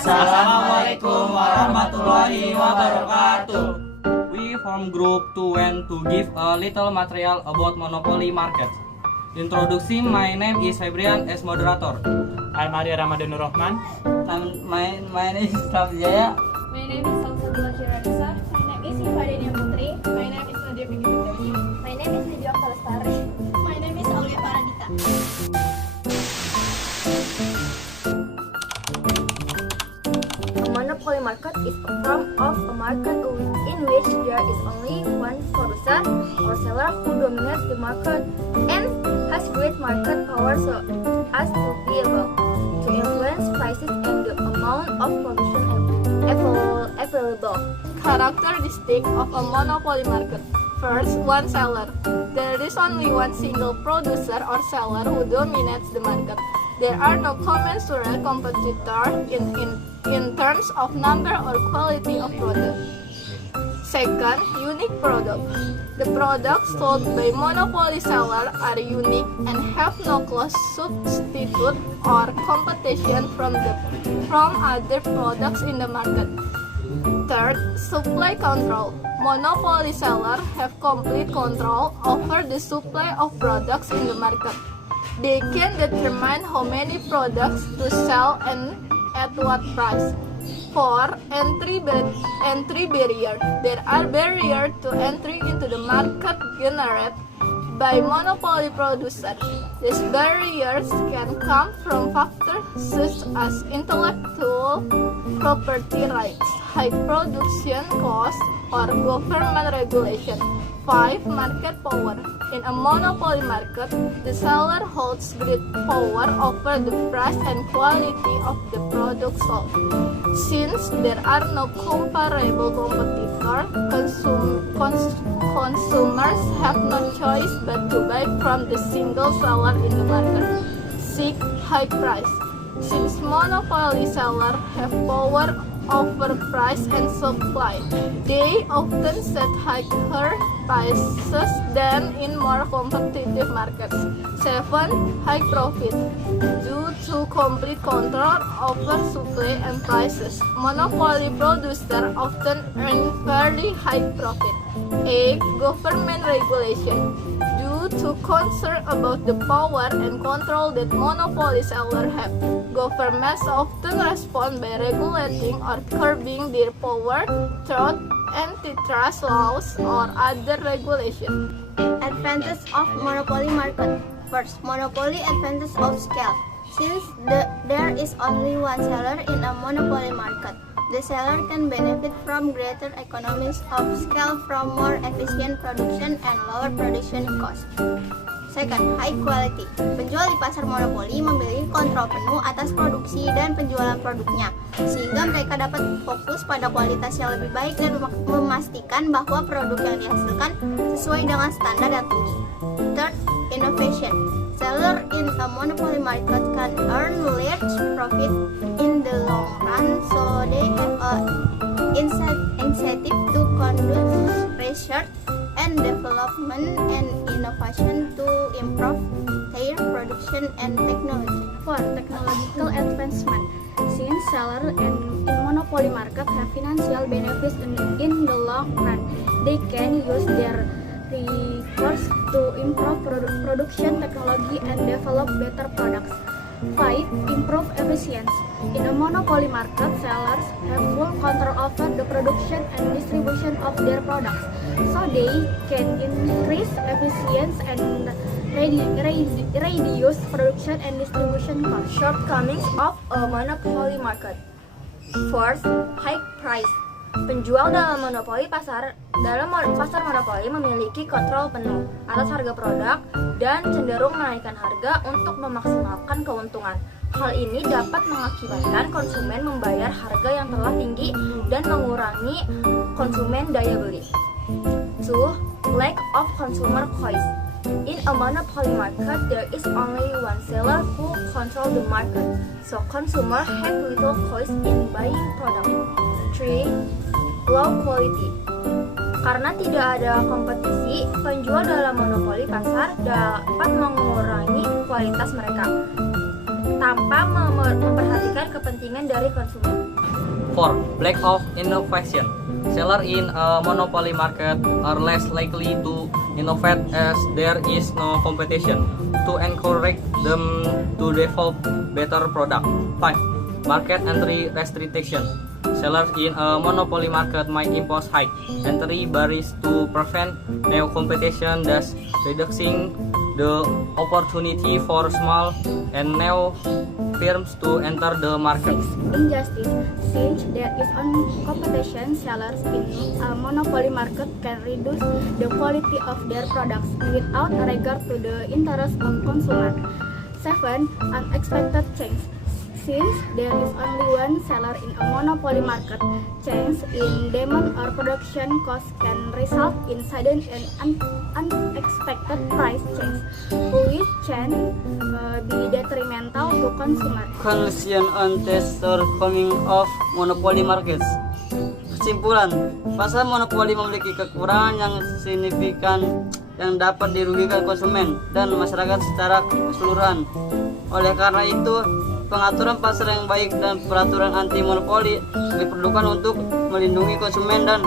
Assalamualaikum warahmatullahi wabarakatuh. We form group to want to give a little material about monopoly market. Introducing, my name is Febrian as moderator. I'm Arya Ramadanur Rahman. My name is Islam Jaya. My name is Salsabila Shiradisa. My name is Ifadenia Putri. My name is Nadia Peggy. My name is Lydia Kalestari. My name is Aulia Paradita. A monopoly market is a form of a market in which there is only one producer or seller who dominates the market and has great market power so as to be able to influence prices and the amount of provision available. Characteristic of a monopoly market. First, one seller. There is only one single producer or seller who dominates the market. There are no commensurate competitors in terms of number or quality of product. Second, unique product. The products sold by monopoly seller are unique and have no close substitute or competition from other products in the market. Third, supply control. Monopoly sellers have complete control over the supply of products in the market. They can determine how many products to sell and at what price. 4. Entry barrier. There are barriers to entry into the market generated by monopoly producers. These barriers can come from factors such as intellectual property rights, high production costs, or government regulation. 5. Market power. In a monopoly market, the seller holds great power over the price and quality of the product sold. Since there are no comparable competitors, consumers have no choice but to buy from the single seller in the market. 6. High price. Since monopoly sellers have power over price and supply, they often set higher prices than in more competitive markets. 7. High profit. Due to complete control over supply and prices, monopoly producers often earn very high profit. 8. Government regulation. Due to concern about the power and control that monopoly sellers have, governments often respond by regulating or curbing their power through antitrust laws or other regulation. Advantage of monopoly market. First, monopoly advantage of scale. Since there is only one seller in a monopoly market, the seller can benefit from greater economies of scale from more efficient production and lower production cost. Second, high quality. Penjual di pasar monopoli memiliki kontrol penuh atas produksi dan penjualan produknya, sehingga mereka dapat fokus pada kualitas yang lebih baik dan memastikan bahwa produk yang dihasilkan sesuai dengan standar yang tinggi. Third, innovation. Seller in a monopoly market can earn large profit in the long run, so they have a incentive to conduct research and development and innovation to improve their production and technology. 4. Technological advancement. Since sellers in monopoly market have financial benefits in the long run, they can use their resources to improve production technology and develop better products. 5. Improve efficiency. In a monopoly market, sellers have full control over the production and distribution of their products, so they can increase efficiency and reduce production and distribution costs. Shortcomings of a monopoly market. First, high price. Penjual dalam pasar monopoli memiliki kontrol penuh atas harga produk dan cenderung menaikkan harga untuk memaksimalkan keuntungan. Hal ini dapat mengakibatkan konsumen membayar harga yang terlalu tinggi dan mengurangi konsumen daya beli. 2. Lack of consumer choice. In a monopoly market, there is only one seller who controls the market, so consumers have little choice in buying product. 3. Low quality. Karena tidak ada kompetisi, penjual dalam monopoli pasar dapat mengurangi kualitas mereka tanpa memperhatikan kepentingan dari konsumen. 4. Lack of innovation. Sellers in a monopoly market are less likely to innovate as there is no competition to encourage them to develop better product. 5. Market entry restriction. Sellers in a monopoly market might impose high entry barriers to prevent new competition, thus reducing the opportunity for small and new firms to enter the market. Injustice. Since there is on competition, sellers in a monopoly market can reduce the quality of their products without regard to the interest of consumer. 7. Unexpected change. Since there is only one seller in a monopoly market, change in demand or production cost can result in sudden and unexpected price change, which can be detrimental to consumer. Conclusion on test coming of monopoly markets. Kesimpulan, pasar monopoli memiliki kekurangan yang signifikan yang dapat dirugikan konsumen dan masyarakat secara keseluruhan. Oleh karena itu, pengaturan pasar yang baik dan peraturan anti monopoli diperlukan untuk melindungi konsumen dan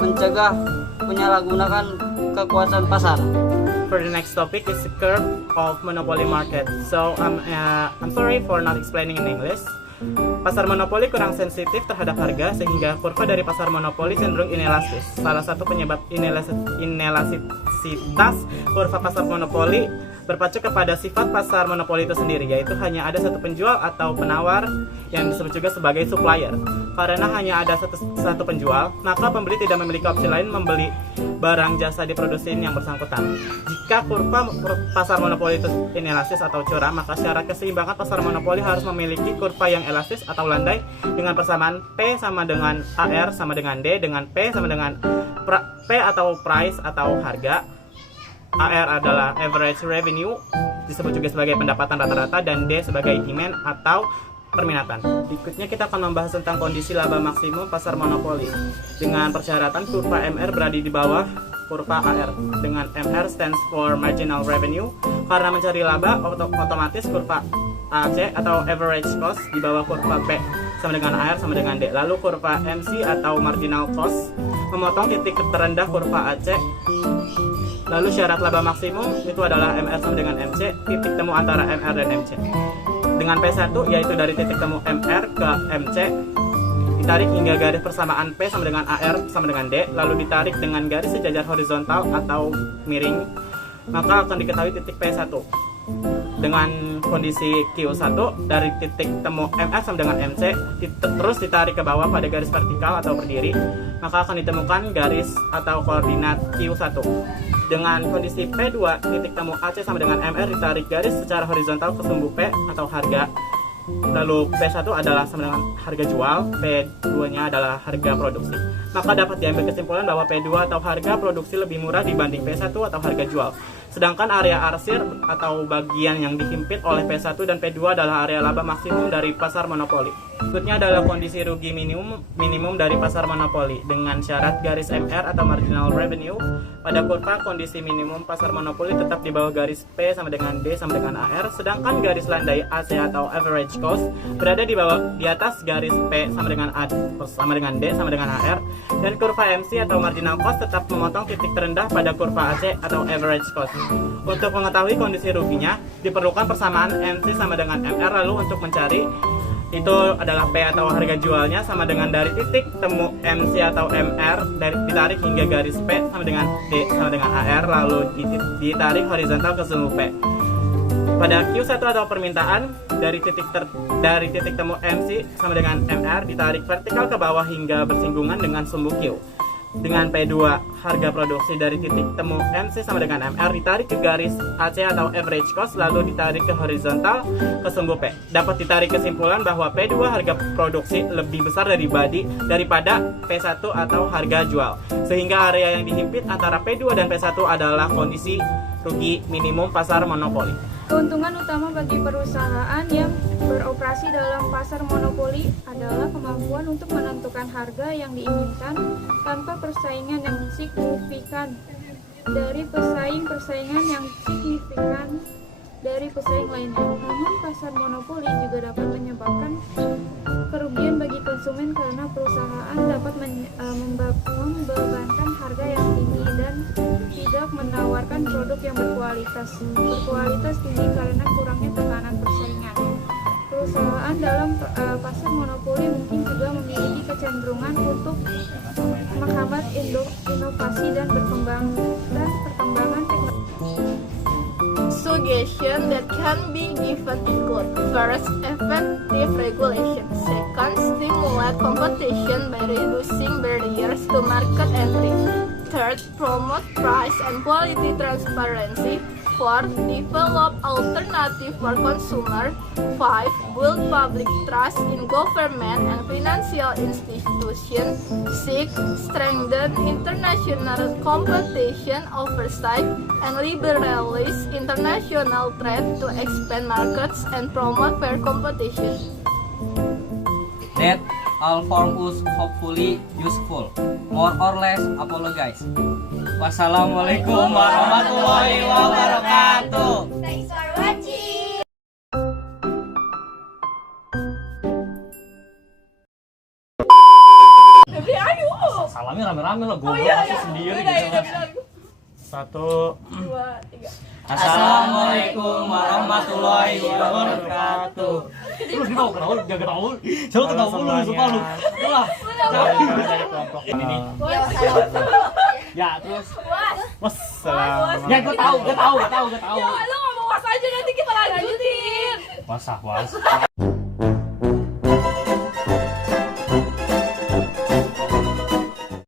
mencegah penyalahgunaan kekuasaan pasar. For the next topic is the curve of monopoly market. So I'm sorry for not explaining in English. Pasar monopoli kurang sensitif terhadap harga sehingga kurva dari pasar monopoli cenderung inelastis. Salah satu penyebab inelastisitas kurva pasar monopoli berpacu kepada sifat pasar monopoli itu sendiri, yaitu hanya ada satu penjual atau penawar yang disebut juga sebagai supplier. Karena hanya ada satu penjual, maka pembeli tidak memiliki opsi lain membeli barang jasa diproduksi yang bersangkutan. Jika kurva pasar monopoli itu inelastis atau curam, maka syarat keseimbangan pasar monopoli harus memiliki kurva yang elastis atau landai dengan persamaan P sama dengan AR sama dengan D, dengan P sama dengan P atau price atau harga, AR adalah average revenue, disebut juga sebagai pendapatan rata-rata, dan D sebagai demand atau permintaan. Berikutnya kita akan membahas tentang kondisi laba maksimum pasar monopoli dengan persyaratan kurva MR berada di bawah kurva AR, dengan MR stands for marginal revenue. Karena mencari laba, otomatis kurva AC atau average cost di bawah kurva P sama dengan AR sama dengan D. Lalu kurva MC atau marginal cost memotong titik terendah kurva AC. Lalu syarat laba maksimum itu adalah MR sama dengan MC, titik temu antara MR dan MC. Dengan P1 yaitu dari titik temu MR ke MC, ditarik hingga garis persamaan P sama dengan AR sama dengan D, lalu ditarik dengan garis sejajar horizontal atau miring, maka akan diketahui titik P1. Dengan kondisi Q1 dari titik temu MR sama dengan MC terus ditarik ke bawah pada garis vertikal atau berdiri, maka akan ditemukan garis atau koordinat Q1. Dengan kondisi P2 titik temu AC sama dengan MR ditarik garis secara horizontal ke sumbu P atau harga. Lalu P1 adalah sama dengan harga jual, P2 nya adalah harga produksi. Maka dapat diambil kesimpulan bahwa P2 atau harga produksi lebih murah dibanding P1 atau harga jual. Sedangkan area arsir atau bagian yang dihimpit oleh P1 dan P2 adalah area laba maksimum dari pasar monopoli. Berikutnya adalah kondisi rugi minimum dari pasar monopoli dengan syarat garis MR atau marginal revenue. Pada kurva kondisi minimum pasar monopoli tetap di bawah garis P sama dengan D sama dengan AR, sedangkan garis landai AC atau average cost berada di atas garis P sama dengan A sama dengan D sama dengan AR, dan kurva MC atau marginal cost tetap memotong titik terendah pada kurva AC atau average cost. Untuk mengetahui kondisi ruginya diperlukan persamaan MC sama dengan MR, lalu untuk mencari itu adalah P atau harga jualnya sama dengan dari titik temu MC atau MR ditarik hingga garis P sama dengan D sama dengan AR, lalu ditarik horizontal ke sumbu P. Pada Q1 atau permintaan dari titik temu MC sama dengan MR ditarik vertikal ke bawah hingga bersinggungan dengan sumbu Q. Dengan P2 harga produksi dari titik temu MC sama dengan MR ditarik ke garis AC atau average cost, lalu ditarik ke horizontal ke sumbu P. Dapat ditarik kesimpulan bahwa P2 harga produksi lebih besar daripada P1 atau harga jual, sehingga area yang dihimpit antara P2 dan P1 adalah kondisi rugi minimum pasar monopoli. Keuntungan utama bagi perusahaan yang beroperasi dalam pasar monopoli adalah kemampuan untuk menentukan harga yang diinginkan tanpa persaingan yang signifikan dari persaingan yang signifikan dari pesaing lainnya. Namun pasar monopoli juga dapat menyebabkan kerugian bagi konsumen konsumen karena perusahaan dapat membebankan harga yang tinggi dan tidak menawarkan produk yang berkualitas tinggi karena kurangnya tekanan persaingan. Perusahaan dalam pasar monopoli mungkin juga memiliki kecenderungan untuk menghambat inovasi dan perkembangan teknologi. Suggestions that can be given include: first, effective regulation; second, stimulate competition by reducing barriers to market entry; third, promote price and quality transparency; fourth, develop alternative for consumer; five, build public trust in government and financial institutions; six, strengthen international competition oversight and liberalize international trade to expand markets and promote fair competition. That all form was hopefully useful. More or less apologize. Wassalamualaikum warahmatullahi wabarakatuh. Thanks for watching. Salamnya rame-rame lah, gue sendiri gitu kan. 1, Assalamualaikum warahmatullahi wabarakatuh. Lu kenapa ketawa? Gak ketawa. Coba ketawa lu, suka lu. Ulah. Ini. Ya, terus. wassalam. Ya, gue tahu. Lu ngomong was aja nanti kita lanjutin. Was.